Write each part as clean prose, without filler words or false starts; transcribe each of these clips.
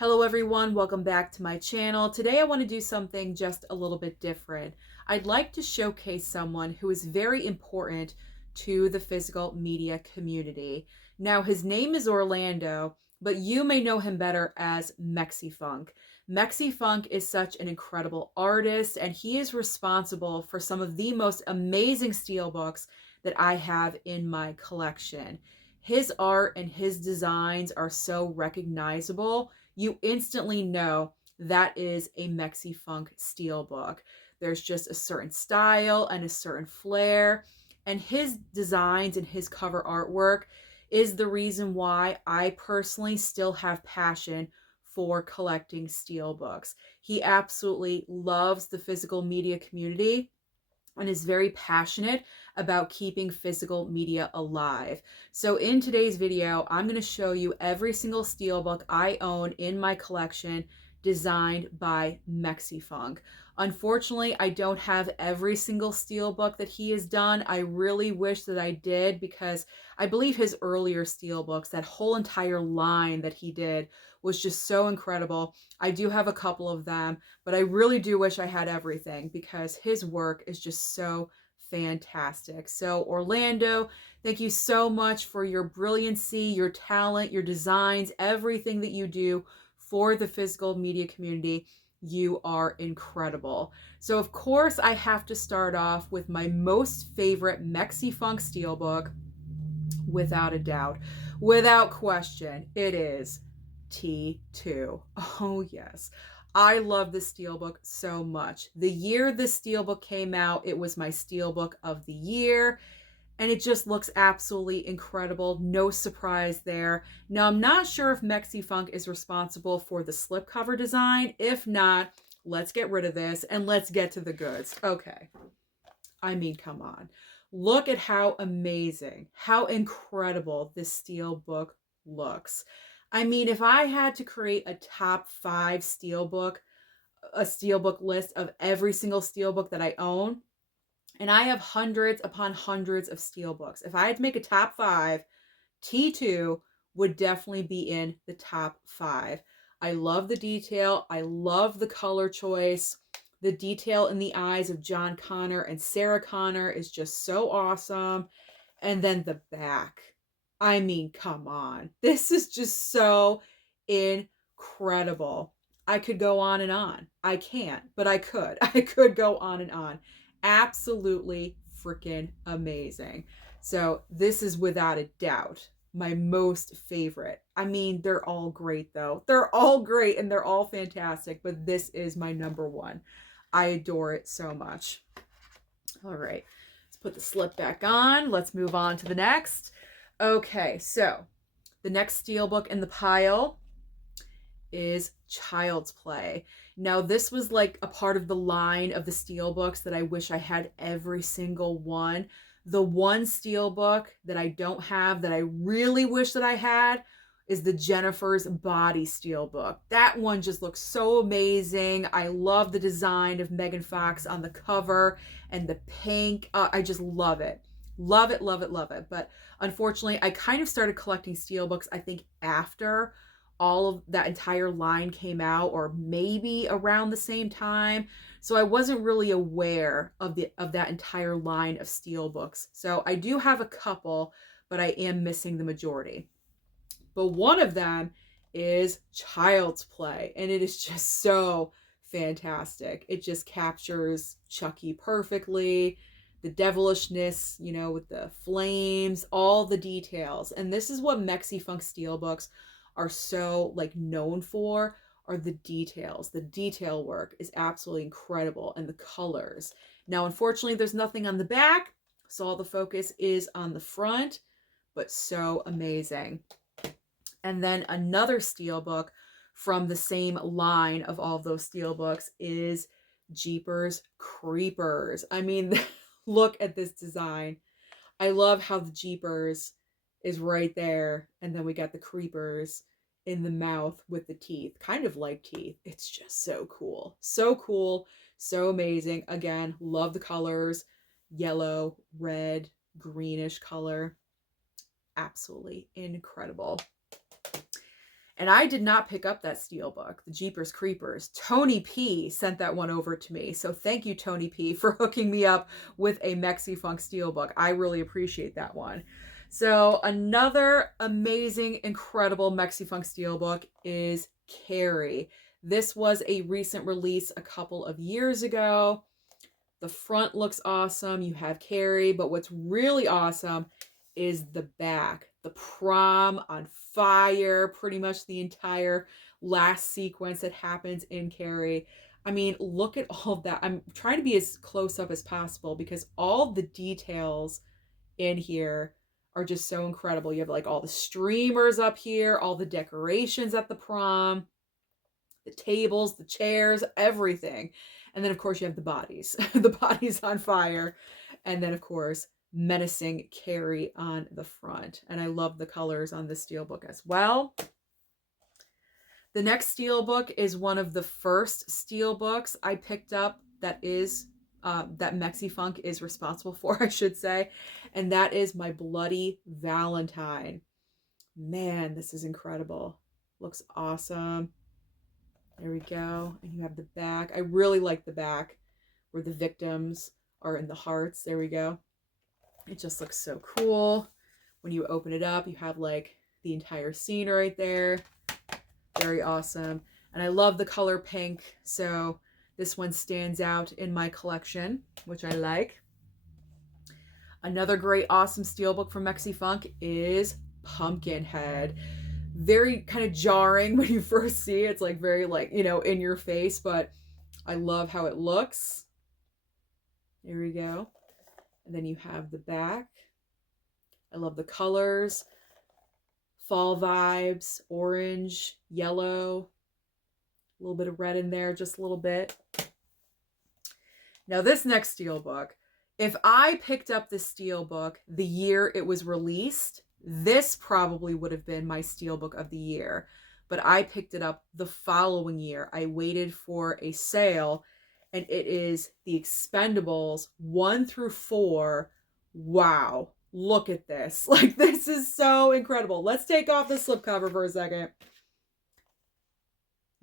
Hello everyone, welcome back to my channel. Today I want to do something just a little bit different. I'd like to showcase someone who is very important to the physical media community. Now his name is Orlando, but you may know him better as Mexifunk. Mexifunk is such an incredible artist, and he is responsible for some of the most amazing steelbooks that I have in my collection. His art and his designs are so recognizable. You instantly know that is a Mexifunk Steelbook. There's just a certain style and a certain flair, and his designs and his cover artwork is the reason why I personally still have passion for collecting steelbooks. He absolutely loves the physical media community and is very passionate about keeping physical media alive. So in today's video, I'm going to show you every single steelbook I own in my collection designed by Mexifunk. Unfortunately, I don't have every single steelbook that he has done. I really wish that I did, because I believe his earlier steelbooks, that whole entire line that he did, was just so incredible. I do have a couple of them, but I really do wish I had everything, because his work is just so fantastic. So Orlando, thank you so much for your brilliancy, your talent, your designs, everything that you do for the physical media community. You are incredible. So of course I have to start off with my most favorite Mexifunk Steelbook, without a doubt, without question. It is T2. Oh yes, I love this steelbook so much. The year this steelbook came out, it was my steelbook of the year, and it just looks absolutely incredible. No surprise there. Now, I'm not sure if Mexifunk is responsible for the slipcover design. If not, let's get rid of this and let's get to the goods. Okay. I mean, come on. Look at how amazing, how incredible this steelbook looks. I mean, if I had to create a top 5 steelbook, a steelbook list of every single steelbook that I own, and I have hundreds upon hundreds of steelbooks. If I had to make a top 5, T2 would definitely be in the top 5. I love the detail. I love the color choice. The detail in the eyes of John Connor and Sarah Connor is just so awesome. And then the back. I mean, come on. This is just so incredible. I could go on and on. I can't, but I could. I could go on and on. Absolutely freaking amazing. So this is without a doubt my most favorite. I mean, they're all great though. They're all great and they're all fantastic, but this is my number one. I adore it so much. All right, let's put the slip back on. Let's move on to the next. Okay, so the next steelbook in the pile is Child's Play. Now, this was like a part of the line of the steelbooks that I wish I had every single one. The one steelbook that I don't have that I really wish that I had is the Jennifer's Body steelbook. That one just looks so amazing. I love the design of Megan Fox on the cover and the pink. I just love it. Love it, love it, love it. But unfortunately, I kind of started collecting steelbooks, I think, after all of that entire line came out, or maybe around the same time. So I wasn't really aware of that entire line of steelbooks. So I do have a couple, but I am missing the majority. But one of them is Child's Play, and it is just so fantastic. It just captures Chucky perfectly, the devilishness, you know, with the flames, all the details. And this is what Mexifunk Steelbooks are so like known for, are the details. The detail work is absolutely incredible, and the colors. Now, unfortunately, there's nothing on the back, so all the focus is on the front, but so amazing. And then another steelbook from the same line of all of those steelbooks is Jeepers Creepers. I mean, look at this design. I love how the Jeepers is right there, and then we got the creepers in the mouth with the teeth, kind of like teeth. It's just so cool. So cool, so amazing. Again, love the colors. Yellow, red, greenish color. Absolutely incredible. And I did not pick up that Steelbook, the Jeepers Creepers. Tony P sent that one over to me. So thank you, Tony P, for hooking me up with a Mexifunk Steelbook. I really appreciate that one. So another amazing, incredible Mexifunk Steelbook is Carrie. This was a recent release a couple of years ago. The front looks awesome. You have Carrie, but what's really awesome is the back. The prom on fire, pretty much the entire last sequence that happens in Carrie. I mean, look at all of that. I'm trying to be as close up as possible because all the details in here are just so incredible. You have like all the streamers up here, all the decorations at the prom, the tables, the chairs, everything. And then, of course, you have the bodies. The bodies on fire. And then, of course, menacing Carrie on the front. And I love the colors on the Steelbook as well. The next Steelbook is one of the first Steelbooks I picked up that is that Mexifunk is responsible for, I should say. And that is My Bloody Valentine. Man, this is incredible. Looks awesome. There we go. And you have the back. I really like the back where the victims are in the hearts. There we go. It just looks so cool. When you open it up, you have like the entire scene right there. Very awesome. And I love the color pink. So this one stands out in my collection, which I like. Another great, awesome Steelbook from Mexifunk is Pumpkinhead. Very kind of jarring when you first see it. It's like very like, you know, in your face, but I love how it looks. There we go. And then you have the back. I love the colors. Fall vibes, orange, yellow, a little bit of red in there, just a little bit. Now this next Steelbook, if I picked up this Steelbook the year it was released, this probably would have been my Steelbook of the year. But I picked it up the following year. I waited for a sale, and it is the Expendables 1 through 4. Wow. Look at this. Like, this is so incredible. Let's take off the slipcover for a second.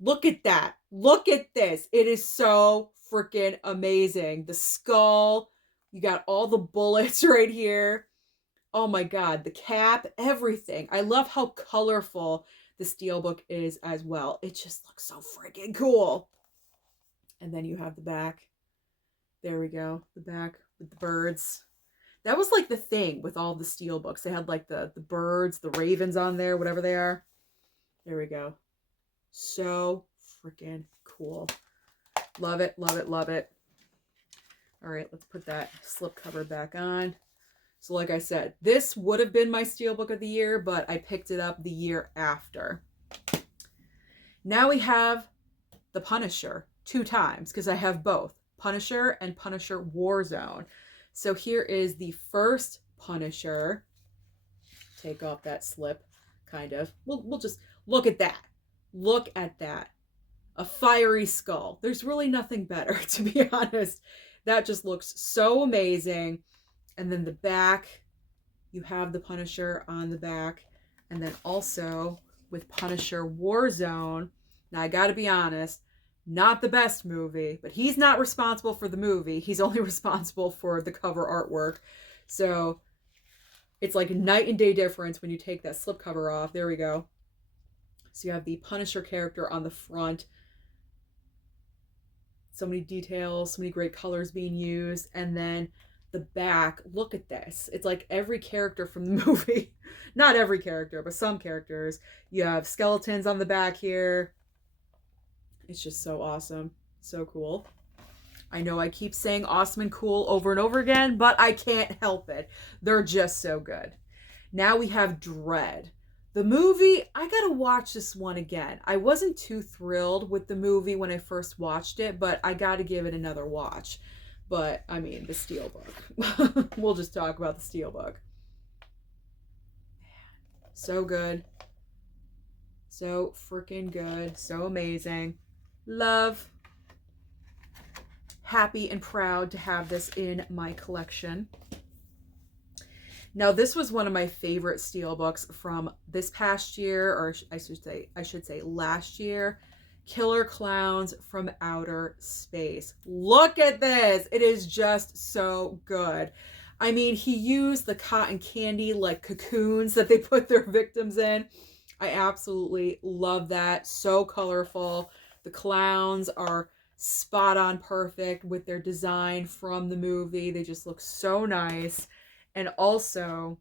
Look at that. Look at this. It is so freaking amazing. The skull. You got all the bullets right here. Oh my God. The cap. Everything. I love how colorful the Steelbook is as well. It just looks so freaking cool. And then you have the back. There we go. The back with the birds. That was like the thing with all the Steelbooks. They had like the birds, the ravens on there, whatever they are. There we go. So freaking cool. Love it, love it, love it. All right, let's put that slipcover back on. So like I said, this would have been my Steelbook of the year, but I picked it up the year after. Now we have the Punisher 2 times because I have both Punisher and Punisher Warzone. So here is the first Punisher. Take off that slip, kind of. We'll just look at that. Look at that. A fiery skull. There's really nothing better, to be honest. That just looks so amazing. And then the back, you have the Punisher on the back. And then also with Punisher Warzone. Now, I gotta be honest, not the best movie, but he's not responsible for the movie. He's only responsible for the cover artwork. So it's like a night and day difference when you take that slipcover off. There we go. So you have the Punisher character on the front. So many details, so many great colors being used. And then the back, look at this. It's like every character from the movie. Not every character, but some characters. You have skeletons on the back here. It's just so awesome. So cool. I know I keep saying awesome and cool over and over again, but I can't help it. They're just so good. Now we have Dread. The movie, I gotta watch this one again. I wasn't too thrilled with the movie when I first watched it, but I gotta give it another watch. But, I mean, the Steelbook. We'll just talk about the Steelbook. So good. So freaking good. So amazing. Love. Happy and proud to have this in my collection. Now, this was one of my favorite Steelbooks from this past year, or I should say last year. Killer Clowns from Outer Space. Look at this. It is just so good. I mean, he used the cotton candy like cocoons that they put their victims in. I absolutely love that. So colorful. The clowns are spot on perfect with their design from the movie. They just look so nice. And also,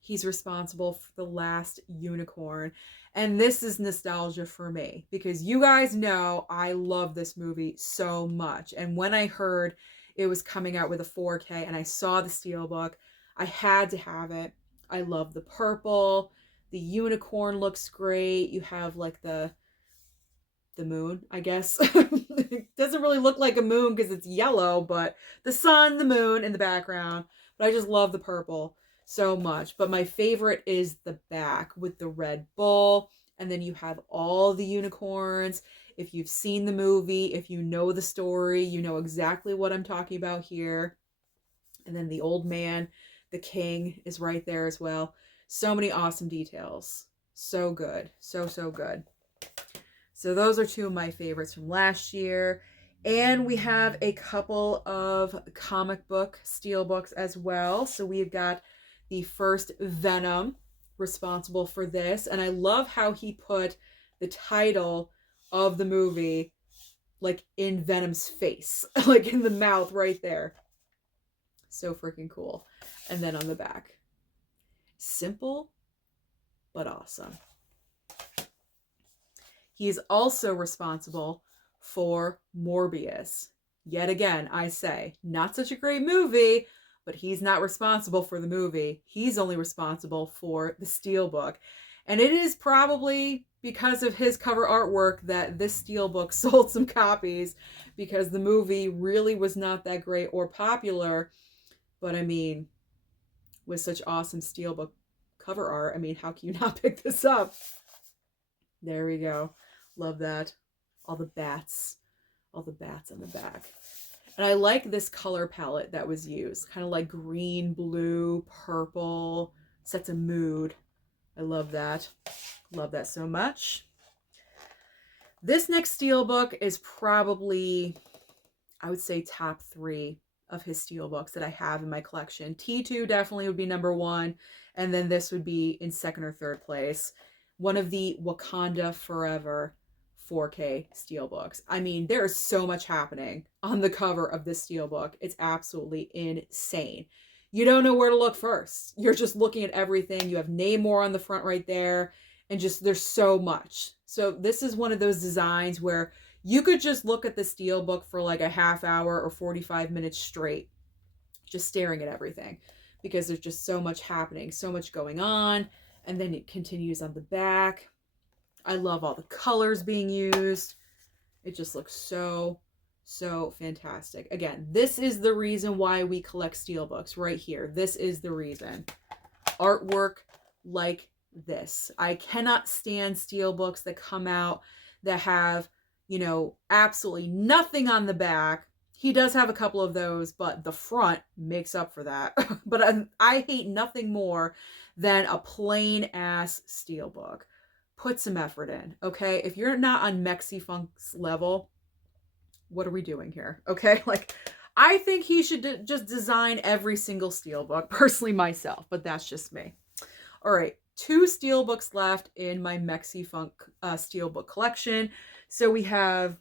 he's responsible for the last unicorn. And this is nostalgia for me because you guys know I love this movie so much. And when I heard it was coming out with a 4K and I saw the Steelbook, I had to have it. I love the purple. The unicorn looks great. You have like the moon, I guess. It doesn't really look like a moon because it's yellow, but the sun, the moon in the background. But I just love the purple so much. But my favorite is the back with the red bull. And then you have all the unicorns. If you've seen the movie, if you know the story, you know exactly what I'm talking about here. And then the old man, the king, is right there as well. So many awesome details. So good. So, so good. So those are two of my favorites from last year. And we have a couple of comic book Steelbooks as well. So we've got the first Venom responsible for this. And I love how he put the title of the movie like in Venom's face, like in the mouth right there. So freaking cool. And then on the back, simple but awesome. He is also responsible for Morbius. Yet again, I say, not such a great movie, but he's not responsible for the movie. He's only responsible for the Steelbook. And it is probably because of his cover artwork that this Steelbook sold some copies, because the movie really was not that great or popular. But I mean, with such awesome Steelbook cover art, I mean, how can you not pick this up? There we go. Love that. All the bats on the back. And I like this color palette that was used. Kind of like green, blue, purple. Sets a mood. I love that. Love that so much. This next Steelbook is probably, I would say, top 3 of his Steelbooks that I have in my collection. T2 definitely would be number 1. And then this would be in 2nd or 3rd place. One of the Wakanda Forever 4K Steelbooks. I mean, there is so much happening on the cover of this Steelbook. It's absolutely insane. You don't know where to look first. You're just looking at everything. You have Namor on the front right there. And just, there's so much. So this is one of those designs where you could just look at the Steelbook for like a half hour or 45 minutes straight, just staring at everything, because there's just so much happening, so much going on. And then it continues on the back. I love all the colors being used. It just looks so, so fantastic. Again, this is the reason why we collect Steelbooks right here. This is the reason. Artwork like this. I cannot stand Steelbooks that come out that have, you know, absolutely nothing on the back. He does have a couple of those, but the front makes up for that. But I hate nothing more than a plain ass Steelbook. Put some effort in, okay? If you're not on Mexifunk's level, what are we doing here, okay? Like, I think he should just design every single Steelbook, personally myself, but that's just me. All right, 2 Steelbooks left in my Mexifunk Steelbook collection. So we have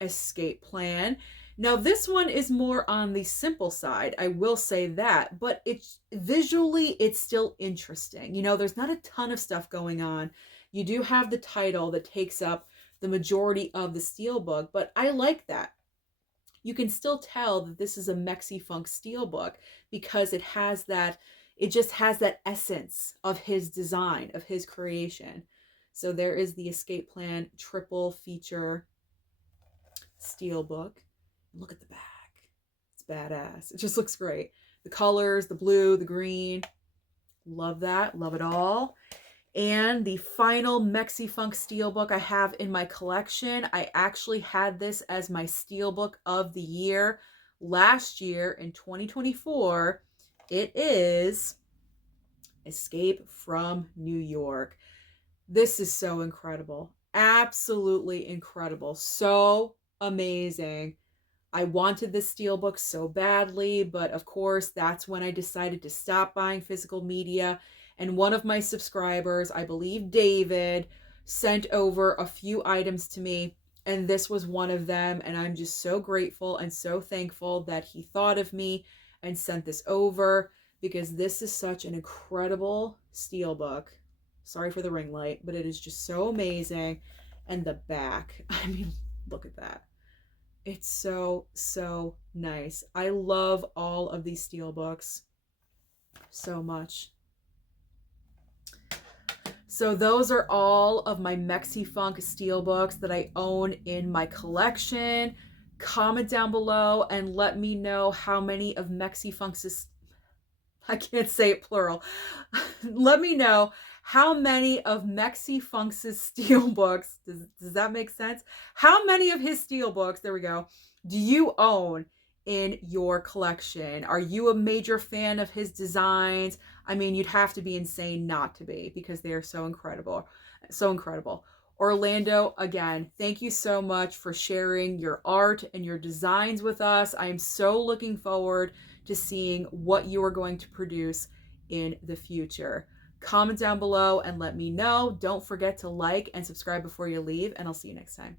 Escape Plan. Now, this one is more on the simple side, I will say that, but it's visually, it's still interesting. You know, there's not a ton of stuff going on. You do have the title that takes up the majority of the Steelbook, but I like that. You can still tell that this is a Mexifunk Steelbook because it has that, it just has that essence of his design, of his creation. So there is the Escape Plan triple feature Steelbook. Look at the back. It's badass. It just looks great. The colors, the blue, the green. Love that. Love it all. And the final Mexifunk Steelbook I have in my collection. I actually had this as my Steelbook of the year last year in 2024. It is Escape from New York. This is so incredible. Absolutely incredible. So amazing. I wanted this Steelbook so badly, but of course, that's when I decided to stop buying physical media. And one of my subscribers, I believe David, sent over a few items to me, and this was one of them. And I'm just so grateful and so thankful that he thought of me and sent this over, because this is such an incredible Steelbook. Sorry for the ring light, but it is just so amazing. And the back, I mean, look at that. It's so, so nice. I love all of these Steelbooks so much. So those are all of my Mexifunk Steelbooks that I own in my collection. Comment down below and let me know how many of Mexifunk's, I can't say it plural. Let me know how many of Mexifunk's Steelbooks, does that make sense? How many of his Steelbooks, there we go, do you own in your collection? Are you a major fan of his designs? I mean, you'd have to be insane not to be, because they are so incredible. So incredible. Orlando, again, thank you so much for sharing your art and your designs with us. I am so looking forward to seeing what you are going to produce in the future. Comment down below and let me know. Don't forget to like and subscribe before you leave, and I'll see you next time.